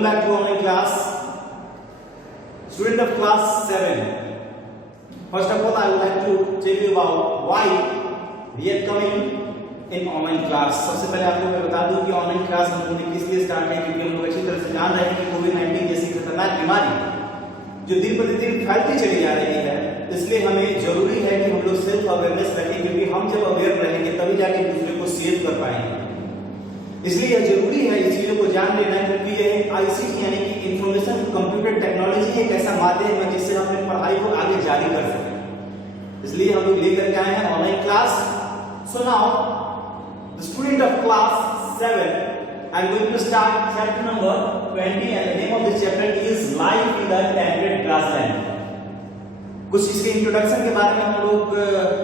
Welcome back to online class. Student of class 7. First of all, I would like to tell you about why we are coming in online class. सबसे पहले आपको मैं बता दूं कि online class हम लोगों ने किस लिए स्टार्ट की, क्योंकि हम लोग अच्छी तरह से जान रहे हैं कि कोविड-19 जैसी खतरनाक बीमारी जो दिन प्रतिदिन फैलती चली जा रही है, इसलिए हमें जरूरी है कि हम लोग सेल्फ अवेयरनेस रखें, क्योंकि हम जब अवेयर रहेंगे तभी जाके दूसरे को सेव कर पाएंगे। इसलिए यह जरूरी है इस चीजों को जान लेना, क्योंकि यह आईसीटी यानी कि इंफॉर्मेशन कंप्यूटर टेक्नोलॉजी एक ऐसा माध्यम है जिससे हम अपनी पढ़ाई को आगे जारी कर सकें। इसलिए हम लोग लेकर के आए हैं online class. So now the student of class 7 I am going to start chapter number 20 and the name of this chapter is Life in the Temperate Grassland. कुछ इसके इंट्रोडक्शन के बारे में हम लोग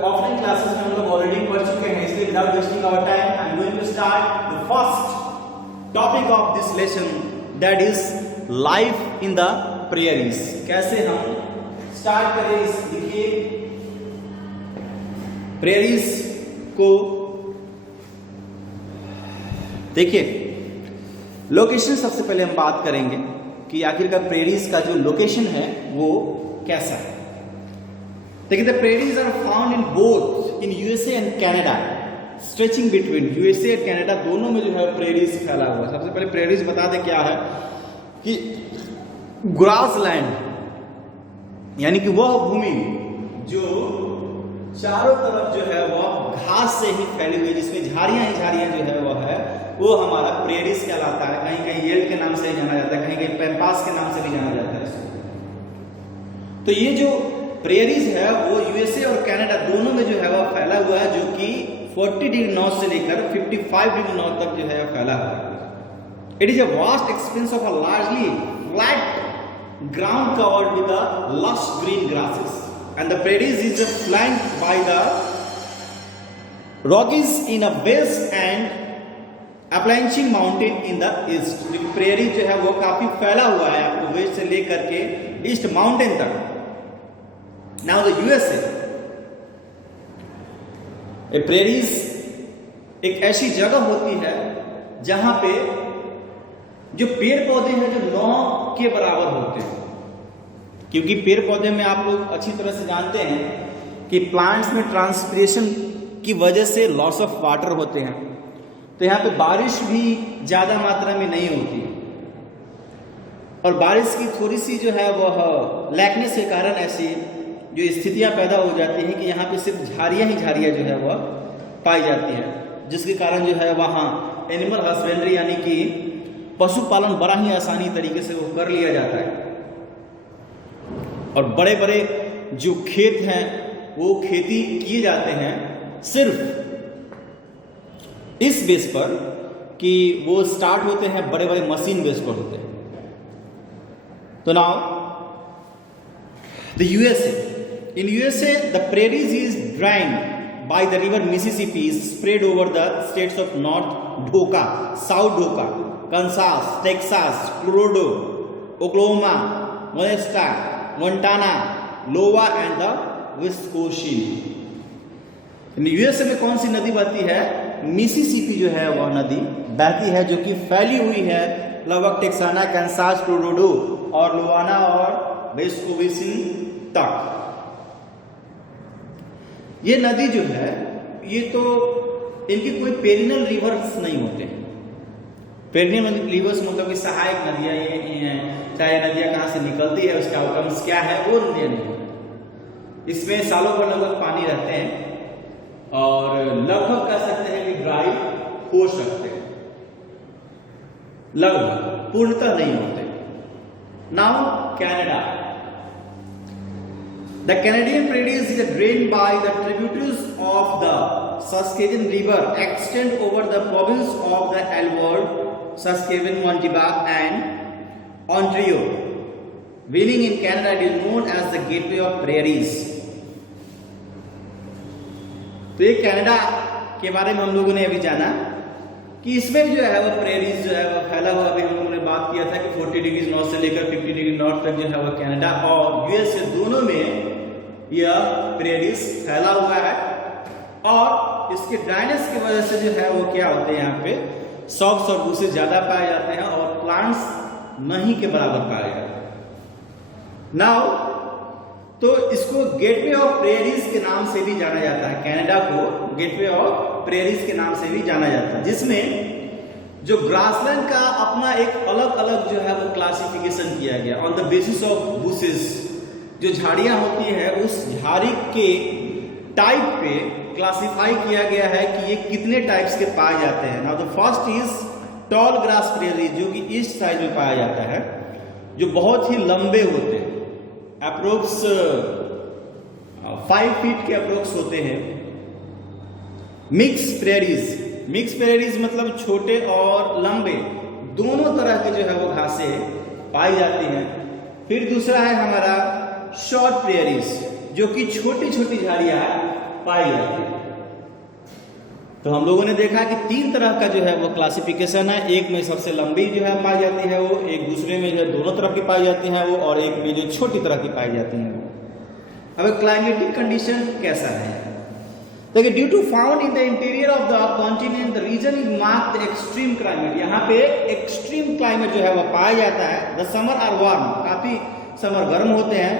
ऑफलाइन क्लासेस में हम लोग ऑलरेडी पढ़ चुके हैं, इसलिए without wasting our time I am going to start the first topic of this lesson, that is life in the prairies. कैसे हम स्टार्ट करें इस, देखिए प्रेयरीज को देखिए, लोकेशन सबसे पहले हम बात करेंगे कि आखिरकार प्रेयरीज का जो लोकेशन है वो कैसा है। देखिए, the prairies are found in both in USA and Canada, stretching between USA और कनाडा दोनों में जो है प्रेयरीज फैला हुआ है। सबसे पहले प्रेयरीज बता दें क्या है कि ग्रासलैंड यानी कि वह भूमि जो चारों तरफ जो है वह घास से ही फैली हुई है, जिसमें झाड़ियां ही झाड़ियां जो है वह है, वो हमारा प्रेयरीज कहलाता है। कहीं कहीं येल्ड के नाम से जाना जाता है, कहीं कहीं पैम्पास के नाम से भी जाना जाता है इसको। तो ये जो प्रेयरीज है वो यूएसए और कनाडा दोनों में जो है वह फैला हुआ है, जो कि 40 डिग्री नॉर्थ से लेकर 55 डिग्री नॉर्थ तक जो है फैला हुआ है। It is a vast expanse of a largely flat ground covered with the lush green grasses and the prairies is flanked by the Rockies in a west and Appalachian mountain in the east. Prairie जो है वो काफी फैला हुआ है आपको waste से लेकर के ईस्ट माउंटेन तक। Now the USA, A prairies एक ऐसी जगह होती है जहां पे जो पेड़ पौधे हैं जो 9 के बराबर होते हैं, क्योंकि पेड़ पौधे में आप लोग अच्छी तरह से जानते हैं कि प्लांट्स में ट्रांसपिरेशन की वजह से लॉस ऑफ वाटर होते हैं, तो यहाँ पे बारिश भी ज्यादा मात्रा में नहीं होती और बारिश की थोड़ी सी जो है वह लैकनेस के कारण ऐसी जो स्थितियां पैदा हो जाती हैं कि यहाँ पे सिर्फ झाड़ियां ही झाड़ियां जो है वह पाई जाती हैं, जिसके कारण जो है वहाँ एनिमल हस्बेंड्री यानी कि पशुपालन बड़ा ही आसानी तरीके से वो कर लिया जाता है। और बड़े बड़े जो खेत हैं वो खेती किए जाते हैं सिर्फ इस बेस पर कि वो स्टार्ट होते हैं बड़े बड़े मशीन बेस पर होते हैं। तो now the USA, in USA the prairies is drained by the river Mississippi spread over the states of North Dakota, South Dakota, Kansas, Texas, Colorado, Oklahoma, Minnesota, Montana, Iowa and the Wisconsin. USA में कौन सी नदी बहती है? Mississippi जो है वह नदी बहती है, जो कि फैली हुई है लगभग टेक्साना, कैंसास, कोलोराडो और लोवाना और विस्कोसिन तक। ये नदी जो है ये तो इनकी कोई पेरिनल रिवर्स नहीं होते। पेरिनल रिवर्स मतलब कि सहायक नदियां ये हैं, चाहे नदियां कहां से निकलती है, उसके आउटकम्स क्या है, वो नदियां नहीं। इसमें सालों भर लगभग पानी रहते हैं और लगभग कह सकते हैं कि ड्राई हो सकते हैं, लगभग, पूर्णतः नहीं होते। Now Canada, the Canadian prairies is drained by the tributaries of the Saskatchewan river extend over the province of the Alberta, Saskatchewan, Manitoba and Ontario. Wheeling in Canada is known as the gateway of prairies. तो ये Canada के बारे में हम लोगों ने अभी जाना कि इसमें जो है वो प्रेयरीज जो है वो फैला हुआ। अभी हम लोगों ने बात किया था कि 40 डिग्री नॉर्थ से लेकर 50 डिग्री नॉर्थ तक जो है वो कनाडा और यूएसए दोनों में यह प्रेयरीज फैला हुआ है और इसके ड्राइनेस की वजह से जो है वो क्या होते हैं, यहाँ पे सॉफ्ट और भूसे ज्यादा पाए जाते हैं और प्लांट्स नहीं के बराबर पाया जाता है। नाउ तो इसको गेटवे ऑफ प्रेयरीज के नाम से भी जाना जाता है। कनाडा को गेटवे ऑफ प्रेयरीज के नाम से भी जाना जाता है, जिसमें जो ग्रासलैंड का अपना एक अलग अलग जो है वो क्लासिफिकेशन किया गया on the basis of bushes. जो झाड़ियां होती है उस झाड़ी के टाइप पे क्लासिफाई किया गया है कि ये कितने टाइप्स के पाए जाते हैं। Now the first is tall grass prairie, जो कि ईस्ट साइड में पाया जाता है, जो बहुत ही लंबे होते हैं, अप्रोक्स 5 फीट के अप्रोक्स होते हैं। मिक्स प्रेयरीज, मिक्स प्रेयरीज मतलब छोटे और लंबे दोनों तरह के जो है वो घासें पाई जाती हैं। फिर दूसरा है हमारा शॉर्ट प्रेयरीज, जो कि छोटी छोटी झाड़ियां पाई जाती है। तो हम लोगों ने देखा कि 3 तरह का जो है वो क्लासिफिकेशन है। एक में सबसे लंबी जो है पाई जाती है वो, एक दूसरे में जो है दोनों तरफ की पाई जाती है वो, और एक में जो छोटी तरह की पाई जाती है वो। अब क्लाइमेटिक कंडीशन कैसा है? देखिए, due to found in the interior of the continent the region is marked extreme climate. यहाँ पे एक्सट्रीम क्लाइमेट जो है वो पाया जाता है। द समर आर वार्म, काफी समर गर्म होते हैं,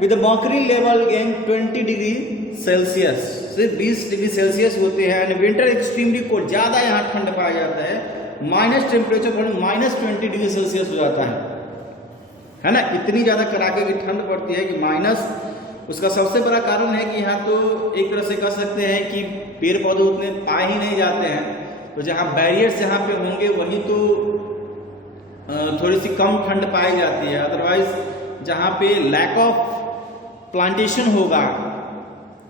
with mercury level in 20 degree Celsius, सिर्फ 20 डिग्री सेल्सियस होते हैं। एंड विंटर एक्सट्रीमली कोल्ड, ज्यादा यहाँ ठंड पाया जाता है। माइनस टेम्परेचर -20 डिग्री सेल्सियस हो जाता है ना। इतनी ज्यादा कड़ाके की ठंड पड़ती है कि माइनस। उसका सबसे बड़ा कारण है कि यहाँ तो एक तरह से कह सकते हैं कि पेड़ पौधे उतने पाए ही नहीं जाते हैं। तो जहाँ बैरियर्स जहाँ पे होंगे वहीं तो थोड़ी सी कम ठंड पाई जाती है। अदरवाइज जहाँ पे लैक ऑफ प्लांटेशन होगा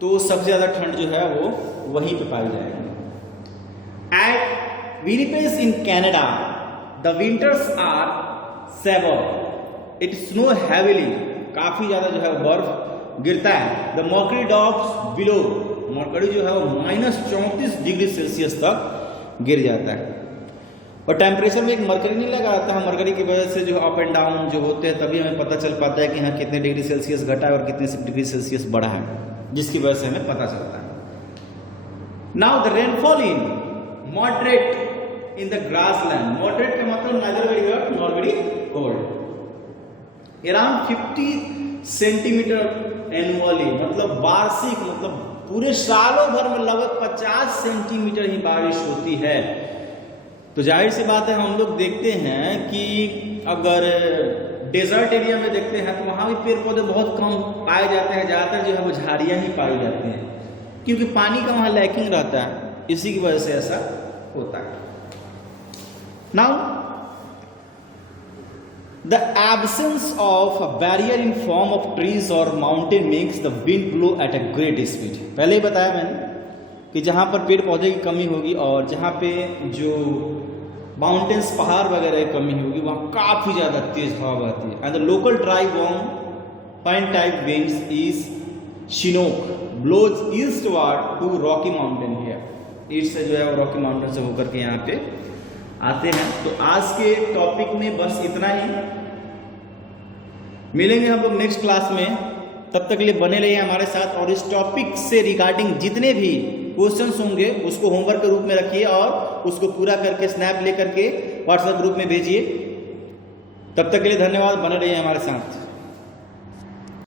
तो सबसे ज्यादा ठंड जो है वो वहीं पे पाई जाएगी। At Winnipeg in Canada the winters are severe, it snow heavily, काफी ज्यादा जो है बर्फ गिरता है। The mercury drops below, mercury जो है वो -34 डिग्री सेल्सियस तक गिर जाता है। और टेम्परेचर में एक मर्करी नहीं लगा रहता है। मर्करी की वजह से जो अप एंड डाउन जो होते हैं तभी हमें पता चल पाता है कि हाँ कितने डिग्री सेल्सियस घटा है और कितने डिग्री सेल्सियस बढ़ा है, जिसकी वजह से हमें पता चलता है। Now the rainfall in moderate in the grassland, moderate का मतलब neither very hot nor very cold, around 50 centimetre annually, मतलब वार्षिक, मतलब पूरे सालों भर में लगभग 50 सेंटीमीटर ही बारिश होती है। तो जाहिर सी बात है, हम लोग देखते हैं कि अगर डेजर्ट एरिया में देखते हैं तो वहाँ भी पेड़ पौधे बहुत कम पाए जाते हैं। ज़्यादातर जो है वो झाड़ियाँ ही पाई जाती हैं, क्योंकि पानी का वहाँ लैकिंग रहता है, इसी की वजह से ऐसा होता है। Now the absence of a barrier in form of trees और mountain makes the wind blow at a great speed. पहले ही बताया मैंने कि जहाँ पर पेड़ पौधे की कमी होगी और जहाँ पे जो माउंटेन्स पहाड़ वगैरह की कमी होगी वहाँ काफ़ी ज़्यादा तेज हवा बहती है। And the local dry warm point type winds is Chinook blows eastward to Rocky mountain here. East से जो है वो रॉकी माउंटेन से होकर के यहाँ पे आते हैं। तो आज के टॉपिक में बस इतना ही। मिलेंगे हम लोग नेक्स्ट क्लास में, तब तक के लिए बने रहिए हमारे साथ। और इस टॉपिक से रिगार्डिंग जितने भी क्वेश्चंस होंगे उसको होमवर्क के रूप में रखिए और उसको पूरा करके स्नैप लेकर के व्हाट्सएप ग्रुप में भेजिए। तब तक के लिए धन्यवाद, बने रहिए हमारे साथ।